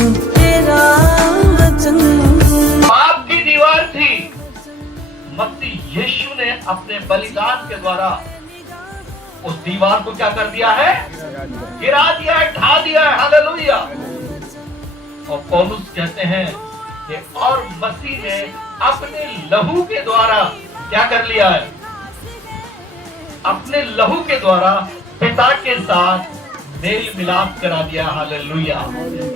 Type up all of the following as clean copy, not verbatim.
तेरा वचन। पाप की दीवार थी, मसीह यीशु ने अपने बलिदान के द्वारा उस दीवार को क्या कर दिया है? गिरा दिया है, ढा दिया है। हालेलुया। और पौलुस कहते हैं कि और मसीह ने अपने लहू के द्वारा क्या कर लिया है? अपने लहू के द्वारा पिता के साथ मेल मिलाप करा दिया। हालेलुया।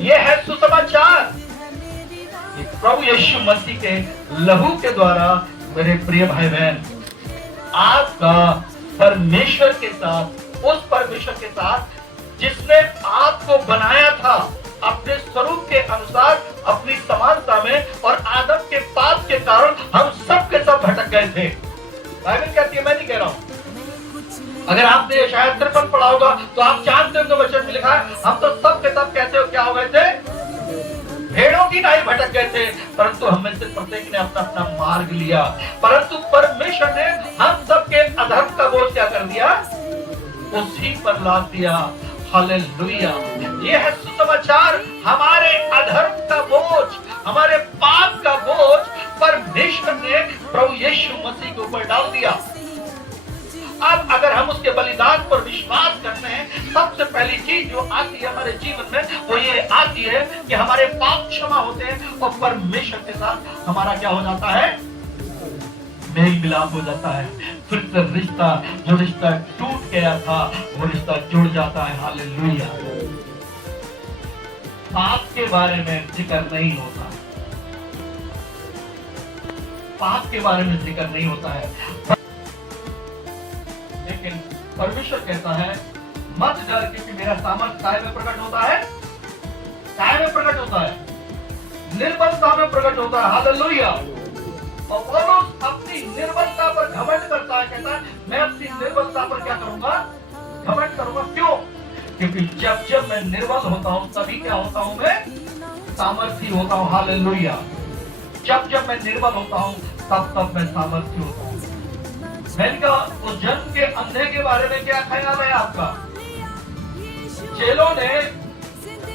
यह है सुसमाचार। प्रभु यीशु मसीह के लहू के द्वारा मेरे प्रिय भाई बहन, आपका परमेश्वर के साथ, उस परमेश्वर के साथ जिसने आपको बनाया था अपने स्वरूप के अनुसार, अपनी समानता में, और आदम के पाप के कारण हम सब के सब भटक गए थे। बाइबल कहती है, मैं नहीं कह रहा हूं। अगर आपने शायद 53 पढ़ा होगा तो आप जानते हो वचन में लिखा है, हम तो सब के सब कैसे क्या हो गए थे? भेड़ों की नाई भटक गए थे, परंतु हम में से प्रत्येक ने अपना अपना मार्ग लिया। परंतु परमेश्वर ने हम सबके अधर्म का बोझ क्या कर दिया? उसी पर लाद दिया। हालेलुया। ये है सुसमाचार। हमारे अधर्म का बोझ, हमारे पाप का बोझ परमेश्वर ने प्रभु यीशु मसीह के ऊपर डाल दिया। अब अगर हम उसके बलिदान पर विश्वास करते हैं, सबसे पहली चीज जो आती है हमारे जीवन में वो ये आती है कि हमारे पाप क्षमा होते हैं और परमेश्वर के साथ हमारा क्या हो जाता है? मेल मिलाप हो जाता है। फिर से रिश्ता, जो रिश्ता टूट गया था वो रिश्ता जुड़ जाता है। हालेलुया। पाप के बारे में जिक्र नहीं होता, पाप के बारे में जिक्र नहीं होता है, लेकिन परमेश्वर कहता है मत डर, क्योंकि मेरा सामर्थ काय में प्रकट होता है? काय में प्रकट होता है? निर्बलता में प्रकट होता है। हालेलुया। और पौलुस अपनी निर्बलता पर घमंड करता है, कहता है मैं अपनी निर्बलता पर क्या करूंगा? घमंड करूंगा। क्यों? क्योंकि जब जब मैं निर्बल होता हूं तभी क्या होता हूं? मैं सामर्थी होता हूं। हालेलुया। जब जब मैं निर्बल होता हूं तब तब मैं सामर्थी होता हूं। उस जन्म के अंधे के बारे में क्या ख्याल है आपका? चेलों ने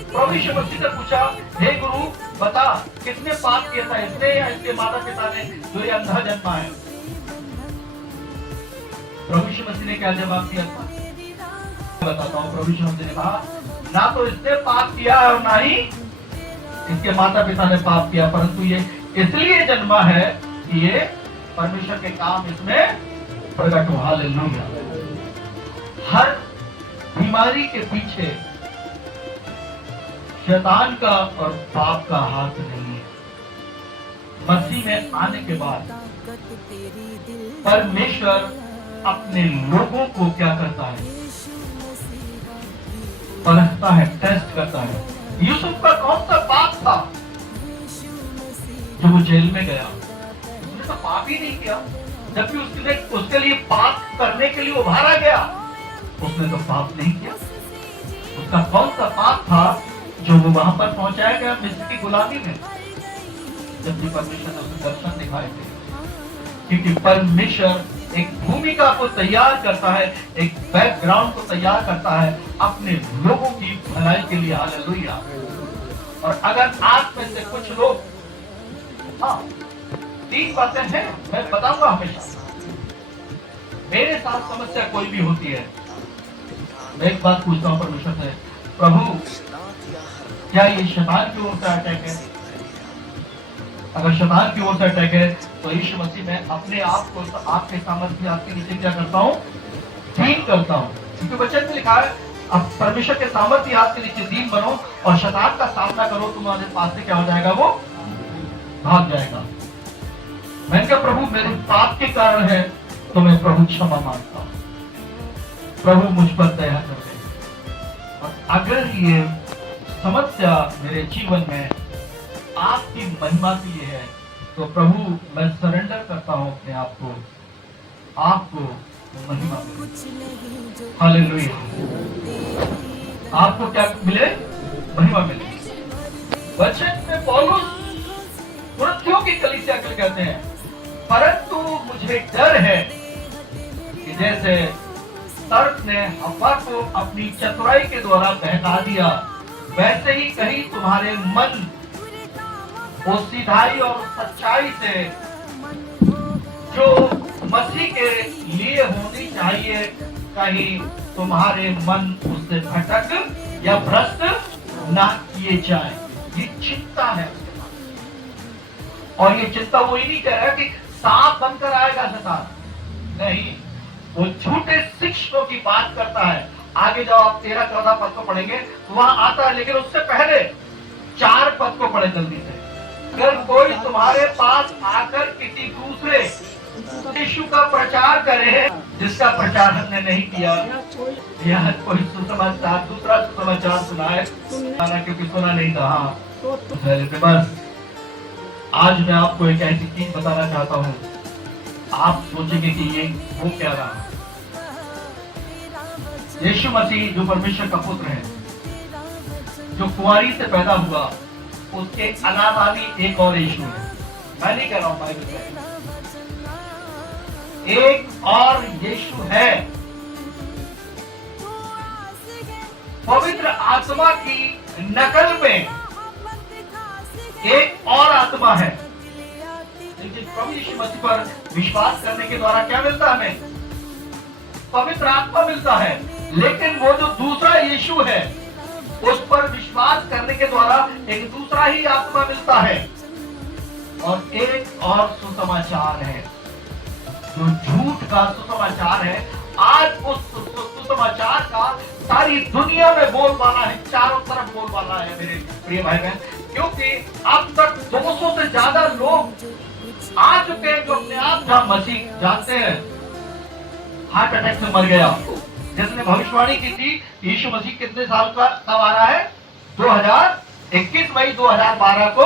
प्रभु यीशु मसीह से पूछा, हे गुरु बता किसने पाप किया था, इसने या इसके माता पिता ने, जो ये अंधा जन्मा है? प्रभु यीशु मसीह ने क्या जवाब दिया था? बताता हूँ। प्रभु यीशु मसीह ने कहा, ना तो इसने पाप किया है और ना ही इसके माता पिता ने पाप किया, परंतु ये इसलिए जन्मा है कि ये परमेश्वर के काम इसमें प्रकट हो। हालेलुया। हर बीमारी के पीछे शैतान का और पाप का हाथ नहीं है। मसीह में आने के बाद परमेश्वर अपने लोगों को क्या करता है? परखता है, टेस्ट करता है। यूसुफ का कौन सा पाप था जो वो जेल में गया? उसने तो पाप ही नहीं किया, जबकि उसके लिए पाप करने के लिए उभारा गया, उसने तो पाप नहीं किया। उसका कौन सा पाप था जो वो वहां पर पहुंचाया गया मिस्र की गुलामी में, जबकि परमेश्वर ने उसे दर्शन दिखाए थे? क्योंकि परमेश्वर एक भूमिका को तैयार करता है, एक बैकग्राउंड को तैयार करता है अपने लोगों की भलाई के लिए। हालेलुया। और अगर आप में से कुछ लोग, हाँ 3 बातें हैं मैं बताऊंगा हमेशा। मेरे साथ समस्या कोई भी होती है, मैं एक बात पूछता हूं परमेश्वर से, प्रभु क्या ये शैतान की ओर से अटैक है? अगर शैतान की ओर से अटैक है तो यीशु मसीह में अपने आप को आपके सामर्थ्य आपके नीचे क्या करता हूं? दीन करता हूं। क्योंकि वचन में लिखा है अब परमेश्वर के सामर्थ्य आपके नीचे दीन बनो और शैतान का सामना करो, तुम्हारे पास से क्या हो जाएगा? वो भाग जाएगा। मैंने कहा प्रभु मेरे पाप के कारण है तो मैं प्रभु क्षमा मांगता हूं, प्रभु मुझ पर दया कर दे। और अगर ये समस्या मेरे जीवन में आपकी महिमा के लिए है तो प्रभु मैं सरेंडर करता हूं अपने आप को, आपको महिमा मिले। हालेलुया। आपको क्या मिले? महिमा मिले। वचन में पौलुस कुरिन्थियों की कलीसिया को कहते हैं, परंतु मुझे डर है कि जैसे सर्प ने हव्वा को अपनी चतुराई के द्वारा बहका दिया, वैसे ही कहीं तुम्हारे मन वो सिधाई और सच्चाई से जो मसीह के लिए होनी चाहिए, कहीं तुम्हारे मन उससे भटक या भ्रष्ट ना किए जाए। ये चिंता है उसके पास। और ये चिंता वो ही नहीं कह रहा कि सांप बनकर आएगा शैतान, नहीं, वो झूठे शिक्षकों की बात करता है। आगे जब आप 13-14 पद को पढ़ेंगे तो वहां आता है, लेकिन उससे पहले 4 पद को पढ़े जल्दी से। अगर कोई तुम्हारे पास आकर किसी दूसरे यीशु का प्रचार करे जिसका प्रचार हमने नहीं किया, या कोई सुसमाचार दूसरा सुसमाचार सुनाए, क्योंकि सुना नहीं था, बस आज मैं आपको एक ऐसी चीज बताना चाहता हूँ, आप सोचेंगे कि ये वो क्या रहा। यीशु मसीह जो परमेश्वर का पुत्र है, जो कुंवारी से पैदा हुआ, उसके अलावा भी एक और यीशु है। मैं नहीं कह रहा हूं बाइबल से, एक और यीशु है। पवित्र आत्मा की नकल में एक और आत्मा है। लेकिन प्रभु यीशु मसीह पर विश्वास करने के द्वारा क्या मिलता है हमें? पवित्र आत्मा मिलता है। लेकिन वो जो दूसरा यीशु है, उस पर विश्वास करने के द्वारा एक दूसरा ही आत्मा मिलता है। और एक और सुसमाचार है, जो झूठ का सुसमाचार है। आज उस सुसमाचार का सारी दुनिया में बोलबाला है, चारों तरफ बोलबाला है मेरे प्रिय भाई बहन, क्योंकि अब तक 200 से ज्यादा लोग आ चुके हैं जो अपने आप का मसीह जानते हैं, हार्ट अटैक से मर गया। जिसने भविष्यवाणी की थी यीशु मसीह कितने साल का कब आ रहा है? 2021 मई 2012 को